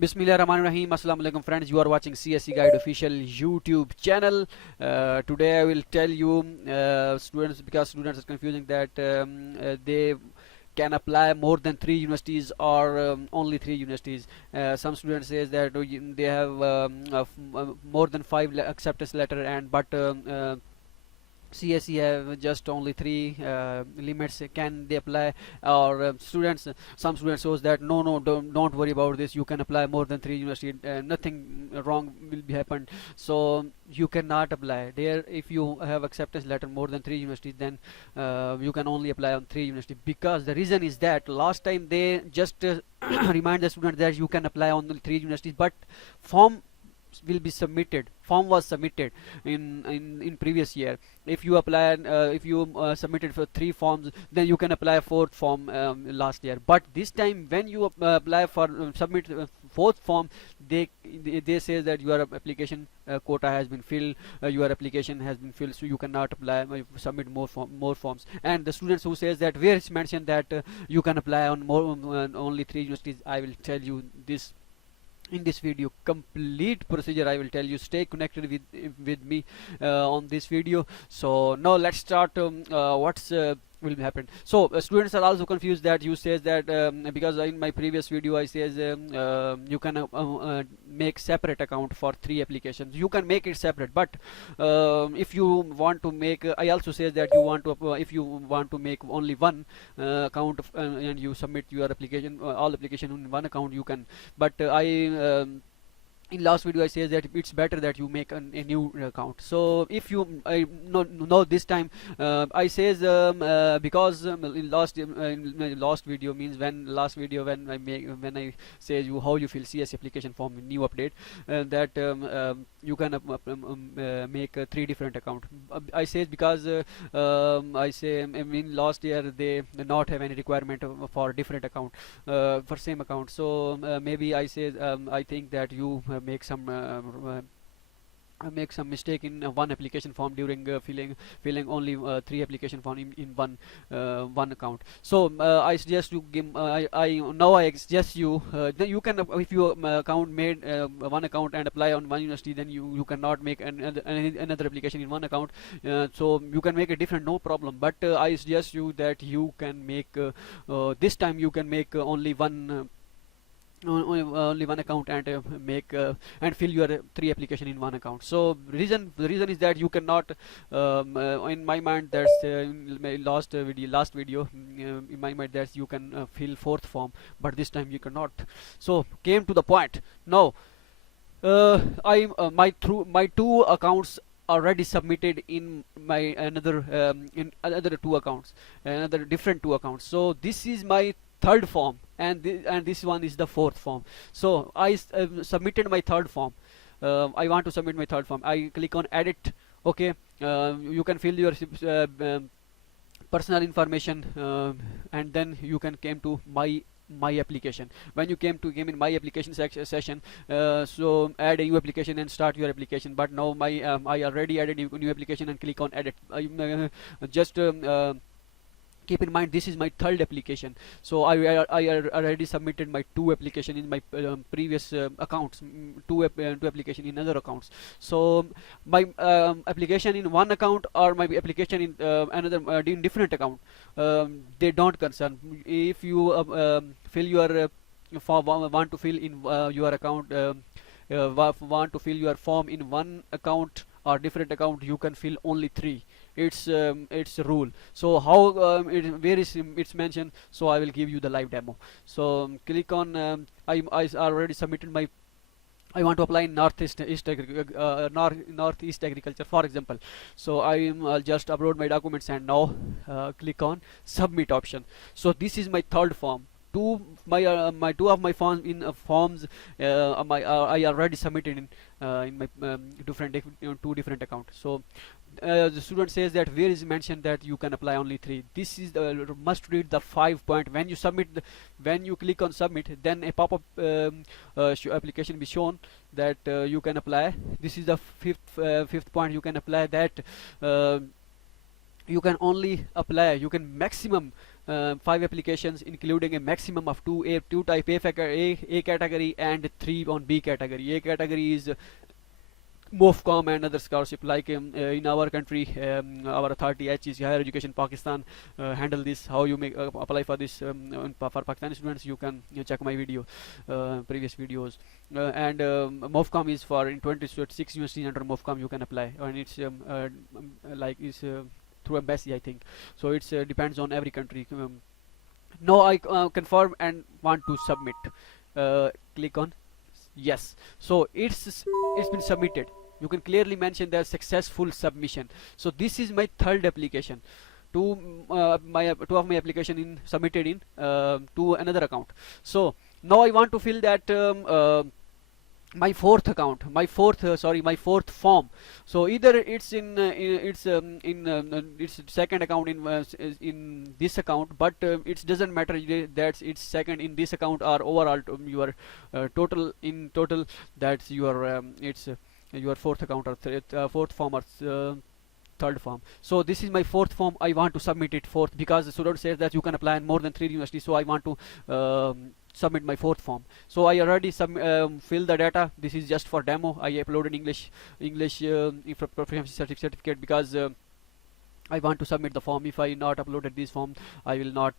Bismillahirrahmanirrahim. Assalamu alaikum friends. You are watching CSC Guide official YouTube channel. Today I will tell you students, because students are confusing that they can apply more than 3 universities or only 3 universities. Some students says that they have more than 5 acceptance letter, and but CSE have just only three limits. Can they apply? Or some students shows that no, don't worry about this. You can apply more than 3 university. Nothing wrong will be happened. So you cannot apply there. If you have acceptance letter more than 3 universities, then you can only apply on 3 university. Because the reason is that last time they just remind the student that you can apply on only 3 universities, but form will be submitted. Form was submitted in previous year. If you apply, if you submitted for 3 forms, then you can apply fourth form last year. But this time when you apply for submit fourth form, they say that your application quota has been filled, your application has been filled, so you cannot apply, submit more forms. And the students who says that where it's mentioned that you can apply on more only 3 universities, I will tell you this in this video. Complete procedure I will tell you. Stay connected with me on this video. So now let's start. What's will happen. So students are also confused that you says that because in my previous video I says you can make separate account for 3 applications. You can make it separate, but if you want to make I also says that you want to if you want to make only one account and you submit your application, all application in one account, you can. But in last video I says that it's better that you make a new account. So if you know this time I says because in my last video, means when last video when I say you how you fill CS application form in new update, that you can make 3 different account. I says because I say in last year they not have any requirement for different account for same account. So maybe I say I think that you make some mistake in one application form during filling only 3 application form in one account. So I suggest you give I suggest you then you can if you account made one account and apply on one university, then you cannot make another application in one account. So you can make a different, no problem, but I suggest you that you can make this time you can make only only one account and make and fill your 3 application in one account. So the reason is that you cannot in my mind that's in my last video in my mind that you can fill fourth form, but this time you cannot. So came to the point now. I my 2 accounts already submitted in my another in another 2 accounts, another different 2 accounts. So this is my third form, and this one is the fourth form. So I submitted my third form. I want to submit my third form. I click on edit. Okay, you can fill your personal information, and then you can came to my application. When you came in my application session, so add a new application and start your application. But now my I already added new application and click on edit. Just keep in mind this is my third application. So I already submitted my 2 application in my previous accounts, two application in other accounts. So my application in one account or my application in another in different account, they don't concern. If you fill your want to fill in your account, want to fill your form in one account or different account, you can fill only 3. It's a rule. So how where is it's mentioned? So I will give you the live demo. So click on I already submitted my I want to apply in northeast agriculture, for example. So I am just upload my documents and now click on submit option. So this is my third form. My 2 of my forms in forms I already submitted in my different 2 different accounts. So the student says that where is mentioned that you can apply only 3. This is the must read the 5 point. When you submit when you click on submit, then a pop-up application be shown that you can apply. This is the fifth point. You can apply that you can only apply, you can maximum 5 applications including a maximum of 2 type A category and 3 on B category. A category is MOFCOM and other scholarship, like in our country, our authority H is Higher Education Pakistan handle this. How you make apply for this for Pakistani students, you can check my video, previous videos. And MOFCOM is for in 26 universities under MOFCOM you can apply, and it's like is through embassy, I think. So it's depends on every country. Now I confirm and want to submit. Click on yes. So it's been submitted. You can clearly mention the successful submission. So this is my third application. Two of my application in submitted in to another account. So now I want to fill that my fourth account, my fourth form. So either it's in its second account in this account, but it doesn't matter that's it's second in this account or overall your total that's your it's your fourth account or fourth form or third form. So this is my fourth form. I want to submit it fourth because the student says that you can apply in more than 3 universities. So I want to submit my fourth form. So I already fill the data. This is just for demo. I uploaded English proficiency certificate because I want to submit the form. If I not uploaded this form, I will not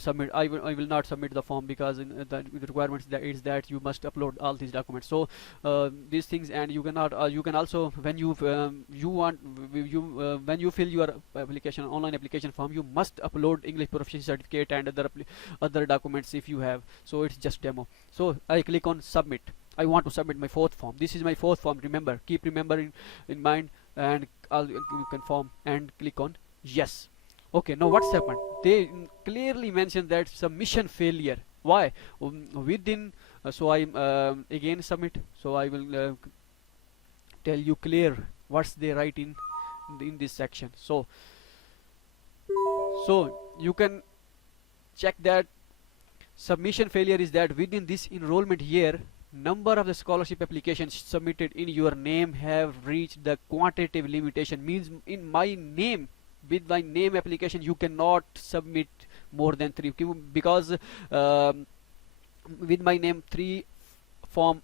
submit. I will not submit the form because the requirements that is that you must upload all these documents. So these things, and you cannot. You can also when you when you fill your application online application form, you must upload English proficiency certificate and other documents if you have. So it's just demo. So I click on submit. I want to submit my fourth form. This is my fourth form. Remember, keep remembering in mind, and I'll confirm and click on yes. Okay, now what's happened? They clearly mentioned that submission failure. Why? Within so I again submit. So I will tell you clear what's they write in this section. So you can check that submission failure is that within this enrollment year, number of the scholarship applications submitted in your name have reached the quantitative limitation. Means in my name, with my name application, you cannot submit more than 3 because with my name 3 form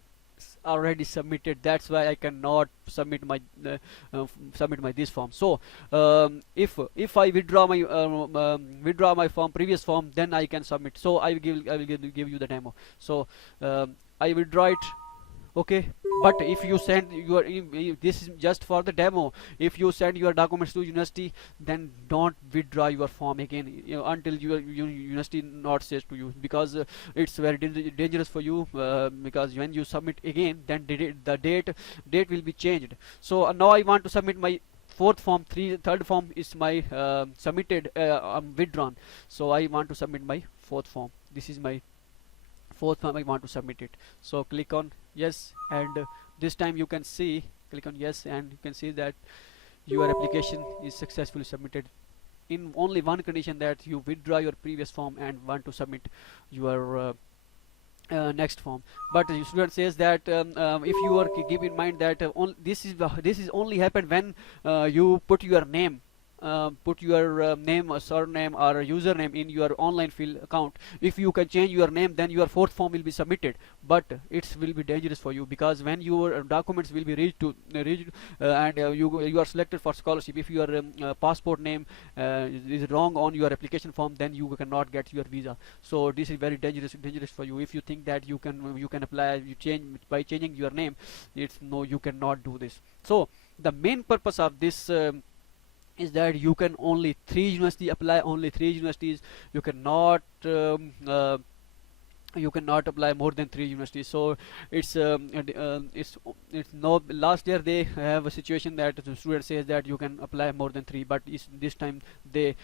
already submitted. That's why I cannot submit my this form. So if I withdraw my form, previous form, then I can submit. So I will give you the demo. So I withdraw it. Okay, but if you send your this is just for the demo. If you send your documents to university, then don't withdraw your form again, until your university not says to you, because it's very dangerous for you, because when you submit again, then the date will be changed. So now I want to submit my fourth form. Third form is my submitted, withdrawn. So I want to submit my fourth form. This is my fourth form. I want to submit it. So click on yes, and this time you can see, click on yes, and you can see that your application is successfully submitted, in only one condition, that you withdraw your previous form and want to submit your next form. But the student says that if you are keep in mind that this is only happened when you put your name, name or surname or username in your online field account. If you can change your name, then your fourth form will be submitted, but it will be dangerous for you, because when your documents will be reached and you are selected for scholarship, if your passport name is wrong on your application form, then you cannot get your visa. So this is very dangerous for you. If you think that you can apply, by changing your name, it's no, you cannot do this. So the main purpose of this is that you can only 3 universities apply, only 3 universities. You cannot apply more than 3 universities. So it's no, last year they have a situation that the student says that you can apply more than 3, but this time they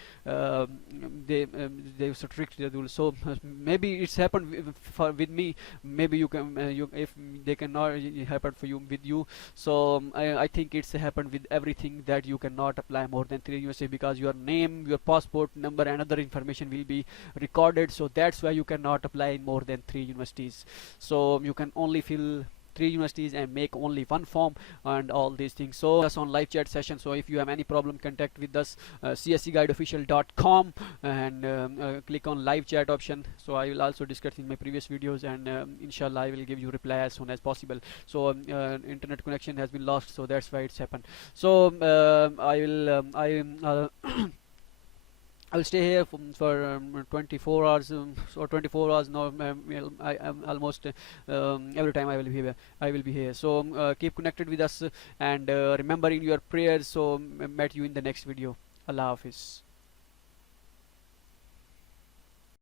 strict the rules. So maybe it's happened with me. Maybe you can if they cannot happen for you with you. So I think it's happened with everything, that you cannot apply more than 3 universities, because your name, your passport number and other information will be recorded. So that's why you cannot apply in more than 3 universities. So you can only fill 3 universities and make only one form and all these things. So us on live chat session. So if you have any problem, contact with us, cscguideofficial.com, and click on live chat option. So I will also discuss in my previous videos, and inshallah I will give you reply as soon as possible. So internet connection has been lost, so that's why it's happened. So I will stay here for 24 hours, or 24 hours now. I am almost every time I will be here. So keep connected with us, and remember in your prayers. So met you in the next video. Allah Hafiz.